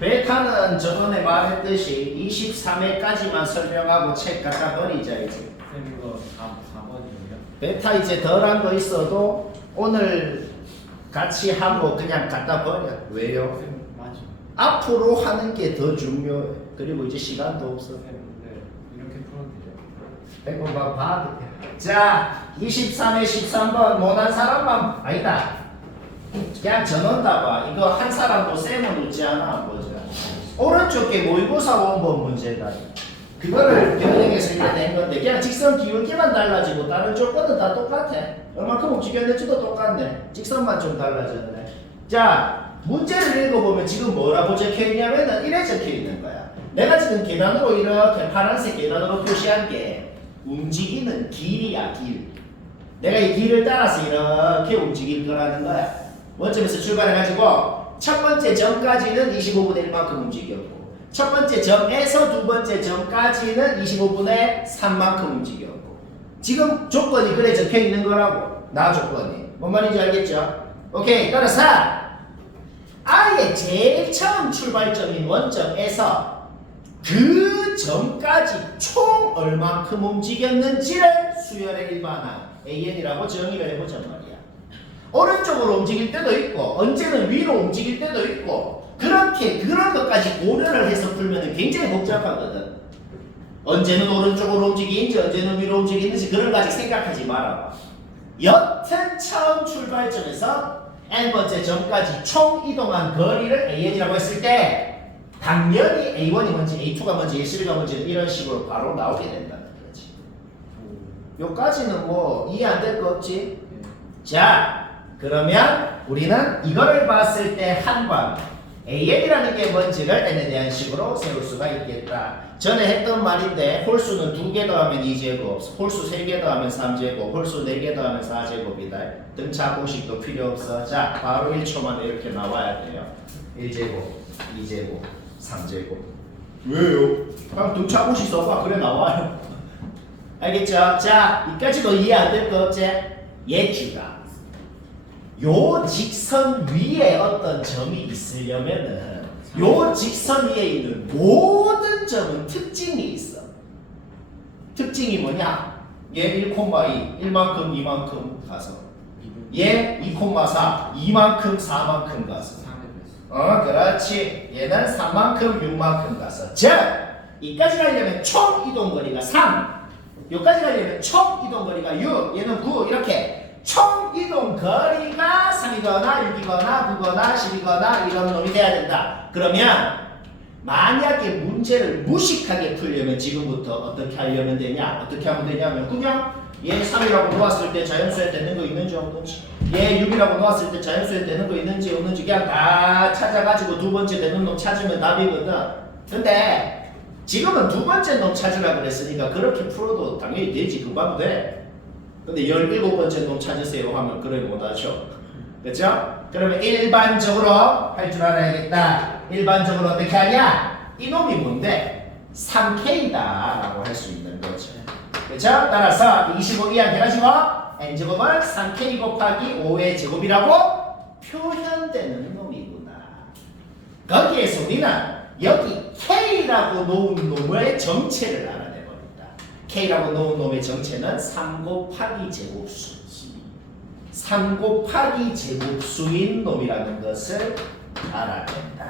베타는 저번에 말했듯이 23회까지만 설명하고 책 갖다 버리자 이제. 쌤 이거 4번이에요? 베타 이제 덜한 거 있어도 오늘 같이 하고 그냥 갖다 버려. 왜요? 쌤 맞죠? 앞으로 하는 게 더 중요해. 그리고 이제 시간도 없어. 쌤 네. 이렇게 풀어도 돼요? 빼고 막 봐도 돼. 자, 23회 13번 못한 사람만 아니다. 그냥 전원다 봐. 이거 한 사람도 쌤은 있지 않아 보자. 오른쪽에 모의고사 원본 문제다. 그거를 변형해서 이렇게 낸 건데 그냥 직선 기울기만 달라지고 다른 조건은 다 똑같아. 얼마큼 움직였는지도 똑같네. 직선만 좀 달라졌네. 자, 문제를 읽어보면 지금 뭐라고 적혀있냐면은 이래 적혀있는 거야. 내가 지금 계단으로 이렇게 파란색 계단으로 표시한 게 움직이는 길이야, 길. 내가 이 길을 따라서 이렇게 움직일 거라는 거야. 원점에서 출발해가지고 첫 번째 점까지는 25분의 1만큼 움직였고 첫 번째 점에서 두 번째 점까지는 25분의 3만큼 움직였고 지금 조건이 그래 적혀 있는 거라고. 나 조건이 뭔 말인지 알겠죠? 오케이. 따라서 아예 제일 처음 출발점인 원점에서 그 점까지 총 얼만큼 움직였는지를 수열의 일반항 AN이라고 정의를 해보자 말이야. 오른쪽으로 움직일 때도 있고 언제는 위로 움직일 때도 있고 그렇게 그런 것까지 고려를 해서 풀면 굉장히 복잡하거든. 언제는 오른쪽으로 움직이는지 언제는 위로 움직이는지 그런 거 아직 생각하지 말아봐. 여튼 처음 출발점에서 n번째 점까지 총 이동한 거리를 AN이라고 했을 때 당연히 A1이 뭔지 A2가 뭔지 A3가 뭔지 이런 식으로 바로 나오게 된다는 거지. 요까지는 뭐 이해 안 될 거 없지? 자, 그러면 우리는 이거를 봤을 때 한방 AN이라는 게 뭔지를 n에 대한 식으로 세울 수가 있겠다. 전에 했던 말인데 홀수는 2개 더하면 2제곱, 홀수 3개 더하면 3제곱, 홀수 4개 더하면 4제곱이다. 등차 공식도 필요 없어. 자, 바로 1초만 이렇게 나와야 돼요. 1제곱, 2제곱, 3제곱. 왜요? 그냥 등차 공식 써봐. 그래 나와요. 알겠죠? 자, 이까지도 이해 안 될 거 없지? 예주가 요 직선 위에 어떤 점이 있으려면은 요 직선 위에 있는 모든 점은 특징이 있어. 특징이 뭐냐? 얘 1,2, 1만큼, 2만큼 가서 얘 2,4, 2만큼, 4만큼 가서 그렇지. 얘는 3만큼, 6만큼 가서 즉, 이까지 가려면 총 이동거리가 3 여기까지 가려면 총 이동거리가 6 얘는 9 이렇게 총 이동 거리가 3이거나 6이거나 9거나 10이거나 이런 놈이 돼야 된다. 그러면 만약에 문제를 무식하게 풀려면 지금부터 어떻게 하려면 되냐? 어떻게 하면 되냐면 그냥 얘 3이라고 놓았을 때 자연수에 되는 거 있는지 없는지 얘 6이라고 놓았을 때 자연수에 되는 거 있는지 없는지 그냥 다 찾아가지고 두 번째 되는 놈 찾으면 답이거든. 근데 지금은 두 번째 놈 찾으라고 그랬으니까 그렇게 풀어도 당연히 되지. 금방 돼. 근데 17번째 놈 찾으세요 하면 그래 못하죠. 그렇죠? 그러면 일반적으로 할 줄 알아야겠다. 일반적으로 어떻게 하냐? 이 놈이 뭔데? 3K다 라고 할 수 있는 거죠. 그렇죠? 따라서 25 이항해가지고 n제곱은 3K 곱하기 5의 제곱이라고 표현되는 놈이구나. 거기에서 우리는 여기 K라고 놓은 놈의 정체를 알아냅니다. K라고 놓은 놈의 정체는 3 곱하기 제곱수 3 곱하기 제곱수인 놈이라는 것을 알아낸다.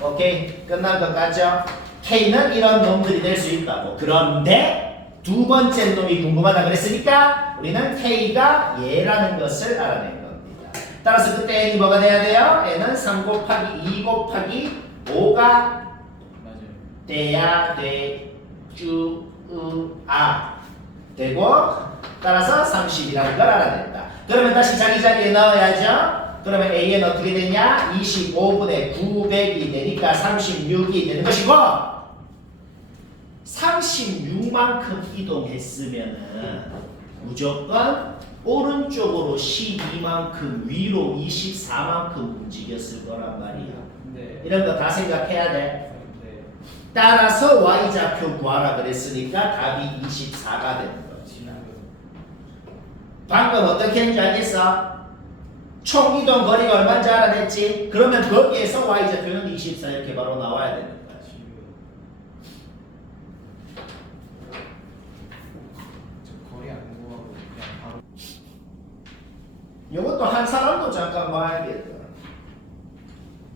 오케이, 끝난 것 같죠? K는 이런 놈들이 될 수 있다고. 그런데 두 번째 놈이 궁금하다 그랬으니까 우리는 K가 얘라는 것을 알아낸 겁니다. 따라서 그때 N이 뭐가 돼야 돼요? N은 3 곱하기 2 곱하기 5가 돼야 돼. 되고 따라서 30이라는 걸 알아낸다. 그러면 다시 자기 자리에 넣어야죠. 그러면 AN 어떻게 되냐? 25분의 900이 되니까 36이 되는 것이고 36만큼 이동했으면은 무조건 오른쪽으로 12만큼 위로 24만큼 움직였을 거란 말이야. 네. 이런 거 다 생각해야 돼. 따라서 y좌표 구하라 그랬으니까 답이 24가 되는 거지. 방금 어떻게 했는지 알겠어? 총 이동 거리가 얼마인지 알아냈지? 그러면 거기에서 y좌표는 24 이렇게 바로 나와야 되는 거야. 저 거리 안 구하고 그냥 바로. 이것도 한 사람도 잠깐 봐야겠다.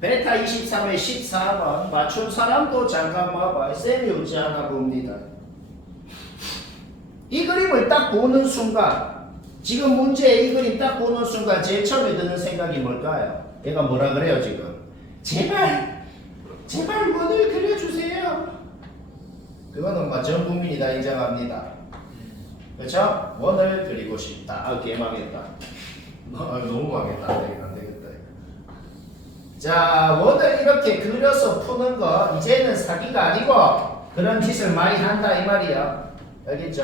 베타 23의 14번 맞춘 사람도 잠깐 봐봐. 쌤이 오지 않아 봅니다. 이 그림을 딱 보는 순간, 지금 문제의 이 그림 딱 보는 순간 제일 처음에 드는 생각이 뭘까요? 얘가 뭐라 그래요 지금? 제발 원을 그려주세요. 그거는 뭐 전 국민이 다 인정합니다. 그렇죠? 원을 그리고 싶다. 아 개망했다. 너무 망했다. 안 되겠다. 자, 원을 이렇게 그려서 푸는 거 이제는 사기가 아니고 그런 짓을 많이 한다 이 말이야. 알겠죠?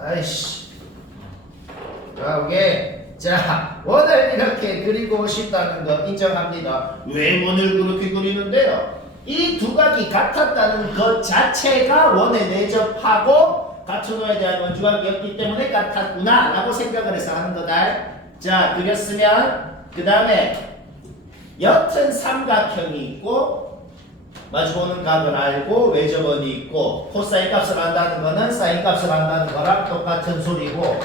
아이씨. 자, 오케이. 자, 원을 이렇게 그리고 싶다는 거 인정합니다. 왜 원을 그렇게 그리는데요? 이 두 각이 같았다는 것 자체가 원에 내접하고 같은 원에 대한 원주각이었기 때문에 같았구나 라고 생각을 해서 하는 거다. 자, 그렸으면 그 다음에 옅은 삼각형이 있고 마주보는 각을 알고 외접원이 있고 코사인 값을 안다는 거는 사인 값을 안다는 거랑 똑같은 소리고,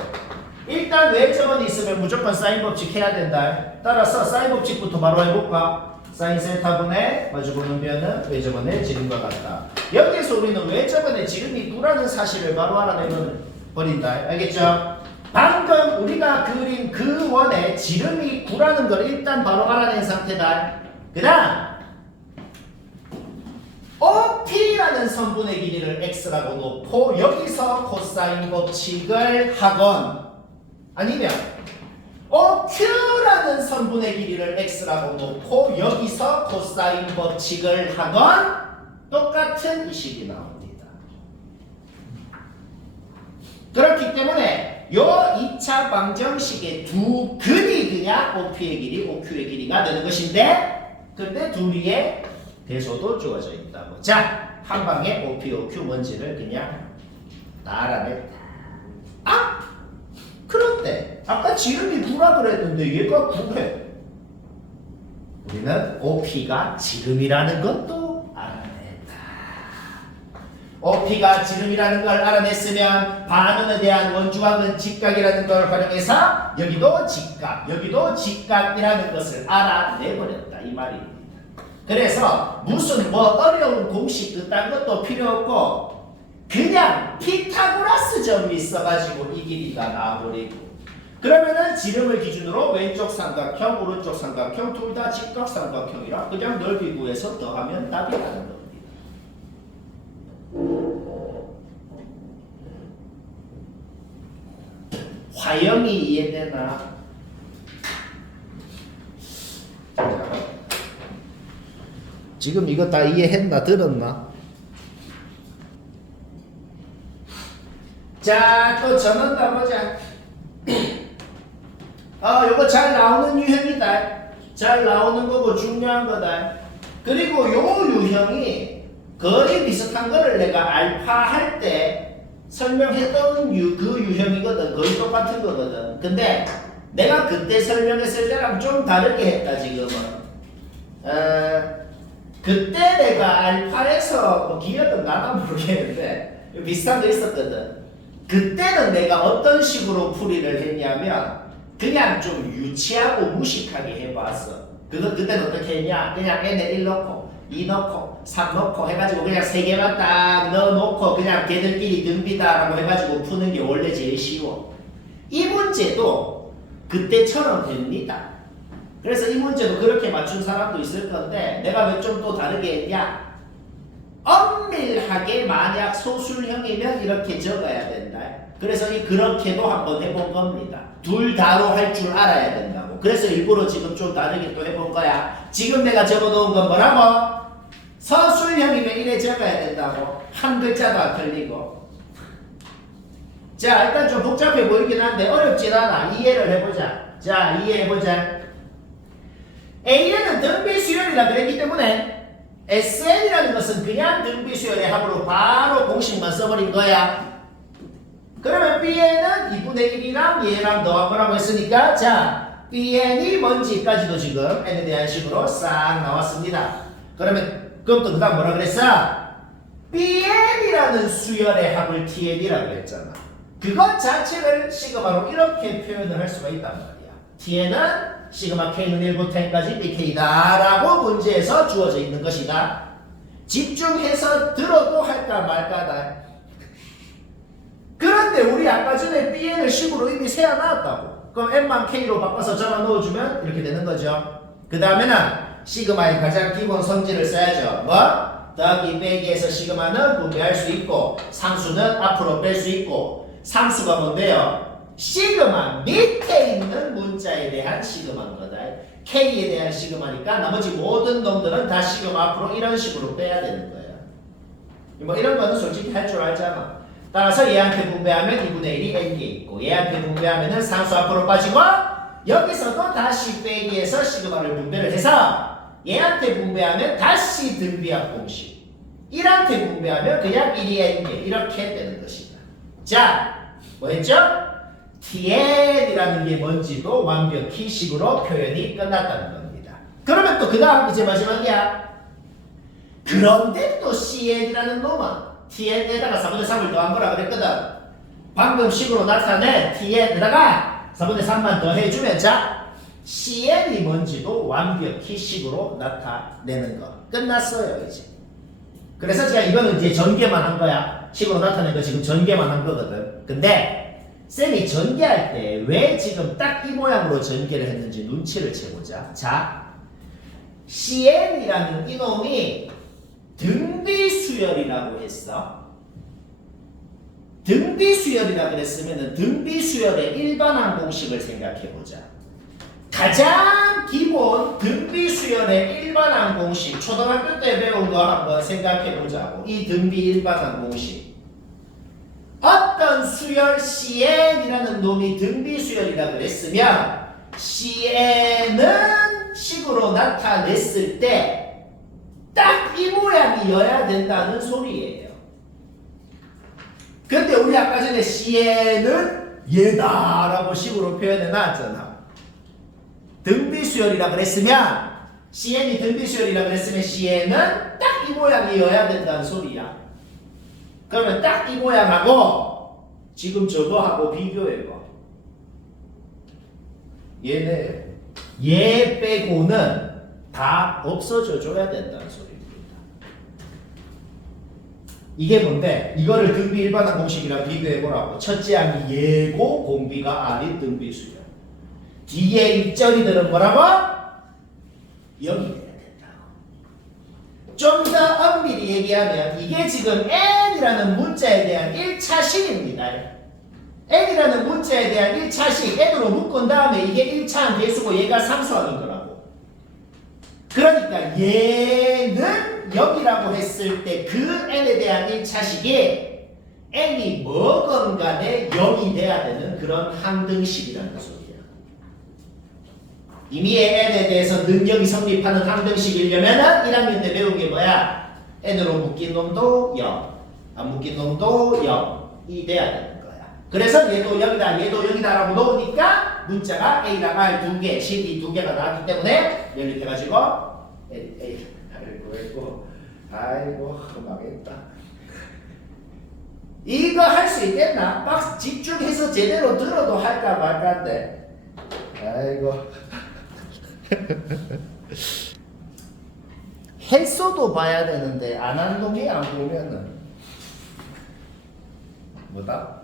일단 외접원이 있으면 무조건 사인 법칙 해야 된다. 따라서 사인 법칙부터 바로 해볼까? 사인 세타분의 마주보는 변은 외접원의 지름과 같다. 여기에서 우리는 외접원의 지름이 9라는 사실을 바로 알아내버린다. 알겠죠? 방금 우리가 그린 그 원의 지름이 9라는 걸 일단 바로 알아낸 상태다. 그 다음 OP라는 선분의 길이를 x라고 놓고 여기서 코사인 법칙을 하건, 아니면 OQ라는 선분의 길이를 x라고 놓고 여기서 코사인 법칙을 하건 똑같은 이 식이 나옵니다. 그렇기 때문에 요 2차 방정식의 두 근이 그냥 OP의 길이, OQ의 길이가 되는 것인데, 근데 둘이의 대소도 주어져 있다고. 자, 한 방에 OP, OQ 뭔지를 그냥 다 알아냈다. 아! 그런데 아까 지름이 9라 그랬는데 얘가 9래. 우리는 OP가 지름이라는 것도 알아냈다. OP가 지름이라는 걸 알아냈으면 반원에 대한 원주각은 직각이라는 걸 활용해서 여기도 직각, 여기도 직각이라는 것을 알아내버렸다 이 말입니다. 그래서 무슨 뭐 어려운 공식 그딴 것도 필요 없고 그냥 피타고라스 점이 있어가지고 이 길이가 나와버리고, 그러면은 지름을 기준으로 왼쪽 삼각형, 오른쪽 삼각형 둘 다 직각 삼각형이라 그냥 넓이 구해서 더하면 답이 나는 겁니다. 화형이 이해되나? 지금 이거 다 이해했나? 들었나? 자, 또 전원다 보자. 요거 잘 나오는 유형이다. 잘 나오는 거고 중요한 거다. 그리고 요 유형이 거의 비슷한 거를 내가 알파 할 때 설명했던 그 유형이거든. 거의 똑같은 거거든. 근데 내가 그때 설명했을 때랑 좀 다르게 했다 지금은. 그때 내가 알파에서 뭐 기억은 나나 모르겠는데 비슷한 거 있었거든. 그때는 내가 어떤 식으로 풀이를 했냐면 그냥 좀 유치하고 무식하게 해봤어. 그때는 어떻게 했냐? 그냥 n에 1 넣고 2 넣고 3 넣고 해가지고 그냥 3개만 딱 넣어놓고 그냥 걔들끼리 등비다라고 해가지고 푸는 게 원래 제일 쉬워. 이 문제도 그때처럼 됩니다. 그래서 이 문제도 그렇게 맞춘 사람도 있을 건데 내가 왜 좀 또 다르게 했냐? 엄밀하게 만약 소술형이면 이렇게 적어야 된다. 그래서 그렇게도 한번 해본 겁니다. 둘 다로 할 줄 알아야 된다고. 그래서 일부러 지금 좀 다르게 또 해본 거야. 지금 내가 적어놓은 건 뭐라고? 서술형이면 이래 적어야 된다고. 한 글자도 안 틀리고. 자, 일단 좀 복잡해 보이긴 한데 어렵진 않아. 이해를 해보자. 자, 이해해보자. A는 등비 수열이라 그랬기 때문에 SN이라는 것은 그냥 등비수열의 합으로 바로 공식만 써버린 거야. 그러면 Bn은 2분의 1이랑 얘랑 더한 거라고 했으니까 자 Bn이 뭔지까지도 지금 n에 대한 식으로 싹 나왔습니다. 그러면 그럼 또 그 다음 뭐라 그랬어? Bn이라는 수열의 합을 Tn이라고 했잖아. 그것 자체를 시그마로 이렇게 표현을 할 수가 있단 말이야. Tn은 시그마 K는 1부터 N까지 BK다 라고 문제에서 주어져 있는 것이다. 집중해서 들어도 할까 말까다. 그런데 우리 아까 전에 Bn을 식으로 이미 세워놨다고. 그럼 N만 K로 바꿔서 적어 넣어주면 이렇게 되는 거죠. 그 다음에는 시그마의 가장 기본 성질을 써야죠. 뭐? 더하기 빼기에서 시그마는 분배할 수 있고 상수는 앞으로 뺄 수 있고 상수가 뭔데요? 시그마 밑에 있는 문자에 대한 시그마인 거다. K에 대한 시그마니까 나머지 모든 놈들은 다 시그마 앞으로 이런 식으로 빼야 되는 거예요. 뭐 이런 거는 솔직히 할 줄 알잖아. 따라서 얘한테 분배하면 2분의 1이 n개 있고 얘한테 분배하면 상수 앞으로 빠지고 여기서도 다시 빼기해서 시그마를 분배를 해서 얘한테 분배하면 다시 등비합 공식 1한테 분배하면 그냥 1이 n개 이렇게 되는 것이다. 자, 뭐 했죠? Tn이라는 게 뭔지도 완벽히 식으로 표현이 끝났다는 겁니다. 그러면 또 그 다음 이제 마지막이야. 그런데 또 Cn이라는 놈은 Tn에다가 4분의 3을 더한 거라 그랬거든. 방금 식으로 나타낸 Tn에다가 4분의 3만 더해주면 자 Cn이 뭔지도 완벽히 식으로 나타내는 거 끝났어요 이제. 그래서 제가 이거는 이제 전개만 한 거야. 식으로 나타낸 거 지금 전개만 한 거거든. 근데 쌤이 전개할 때 왜 지금 딱 이 모양으로 전개를 했는지 눈치를 채보자. 자, Cn이라는 이놈이 등비수열이라고 했어. 등비수열이라고 그랬으면 등비수열의 일반항 공식을 생각해보자. 가장 기본 등비수열의 일반항 공식 초등학교 때 배운 거 한번 생각해보자고. 이 등비 일반항 공식 어떤 수열 Cn이라는 놈이 등비수열이라고 그랬으면 Cn은 식으로 나타냈을 때 딱 이 모양이어야 된다는 소리예요. 근데 우리 아까 전에 Cn은 얘다라고 식으로 표현해 놨잖아. 등비수열이라 그랬으면 Cn이 등비수열이라 그랬으면 Cn은 딱 이 모양이어야 된다는 소리야. 그러면 딱 이 모양하고 지금 저거하고 비교해봐. 얘네 얘 빼고는 다 없어져 줘야 된다는 소리입니다. 이게 뭔데? 이거를 등비 일반항 공식이랑 비교해보라고. 첫째 항이 예고 공비가 아닌 등비수열. 뒤에 입절이들은 뭐라고? 0이 돼야 된다고. 좀 더 엄밀히 얘기하면 이게 지금 n이라는 문자에 대한 1차식입니다. n이라는 문자에 대한 1차식 n으로 묶은 다음에 이게 1차항 개수고 얘가 상수항인 거라고. 그러니까 얘는 0이라고 했을 때 그 n에 대한 1차식이 n이 뭐건 간에 0이 돼야 되는 그런 항등식이라는 소리야. 이미 n에 대해서 능력이 성립하는 항등식이려면은 1학년 때 배운 게 뭐야? n으로 묶인 놈도 0, 안 묶인 놈도 0이 돼야 되는 거야. 그래서 얘도 0이다, 얘도 0이다 라고 놓으니까 문자가 A랑 R 두 개, CD 두 개가 나왔기 때문에 이렇게 해가지고 A, 아이고 망했다. 이거 할 수 있겠나? 막 집중해서 제대로 들어도 할까 말까인데. 아이고. 했어도 봐야 되는데 안 한 놈이 안 보면은 뭐다?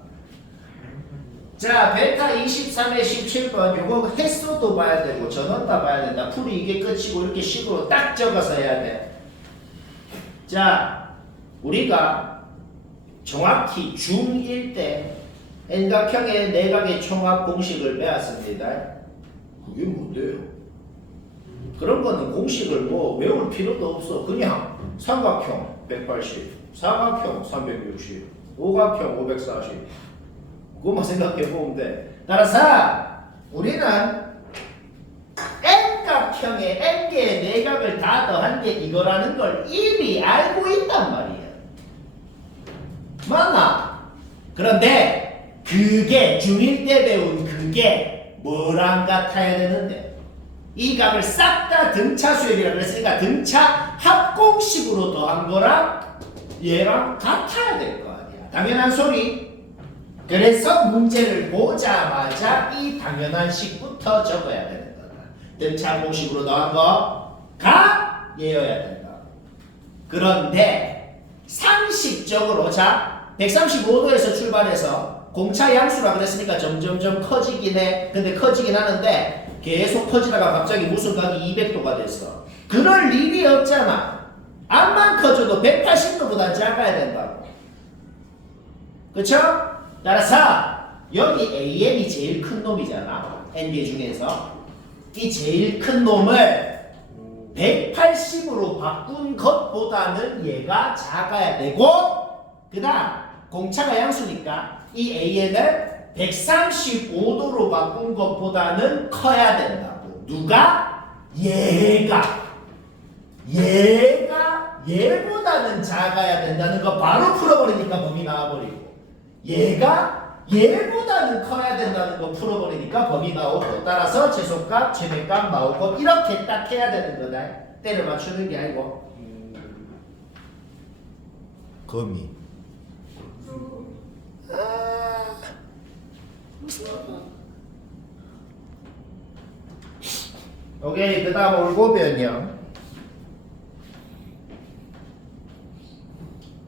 자, 베타 23의 17번 요거 했어도 봐야 되고 전원 다 봐야 된다. 풀이 이게 끝이고 이렇게 식으로 딱 적어서 해야 돼. 자, 우리가 정확히 중1 때 N각형의 내각의 총합 공식을 배웠습니다. 그게 뭔데요? 그런 거는 공식을 뭐 외울 필요도 없어. 그냥 삼각형 180, 사각형 360, 오각형 540 그것만 생각해 보면 돼. 따라서 우리는 N각형의 N개 개의 내각을 다 더한 게 이거라는 걸 이미 알고 있단 말이에요. 맞나? 그런데 그게 중1 때 배운 그게 뭐랑 같아야 되는데 이 값을 싹 다 등차 수열이라고 그랬으니까 등차 합공식으로 더한 거랑 얘랑 같아야 될 거 아니야. 당연한 소리. 그래서 문제를 보자마자 이 당연한 식부터 적어야 되는 거다. 등차 합공식으로 더한 거가 얘여야 된다. 그런데 상식적으로 자 135도에서 출발해서 공차 양수라 그랬으니까 점점점 커지긴 해. 근데 커지긴 하는데 계속 커지다가 갑자기 무슨 각이 200도가 됐어. 그럴 일이 없잖아. 암만 커져도 180도보다 작아야 된다고. 그쵸? 따라서 여기 AM이 제일 큰 놈이잖아. N개 중에서. 이 제일 큰 놈을 180으로 바꾼 것보다는 얘가 작아야 되고 그 다음 공차가 양수니까 이 AN을 135도로 바꾼 것보다는 커야 된다고. 누가? 얘가 얘보다는 작아야 된다는 거 바로 풀어버리니까 범위 나와버리고 얘가 얘보다는 커야 된다는 거 풀어버리니까 범위 나오고 따라서 최소값, 최대값 나오고 이렇게 딱 해야 되는 거다. 때려 맞추는 게 아니고 거미. 오케이, 그 다음 올고변형.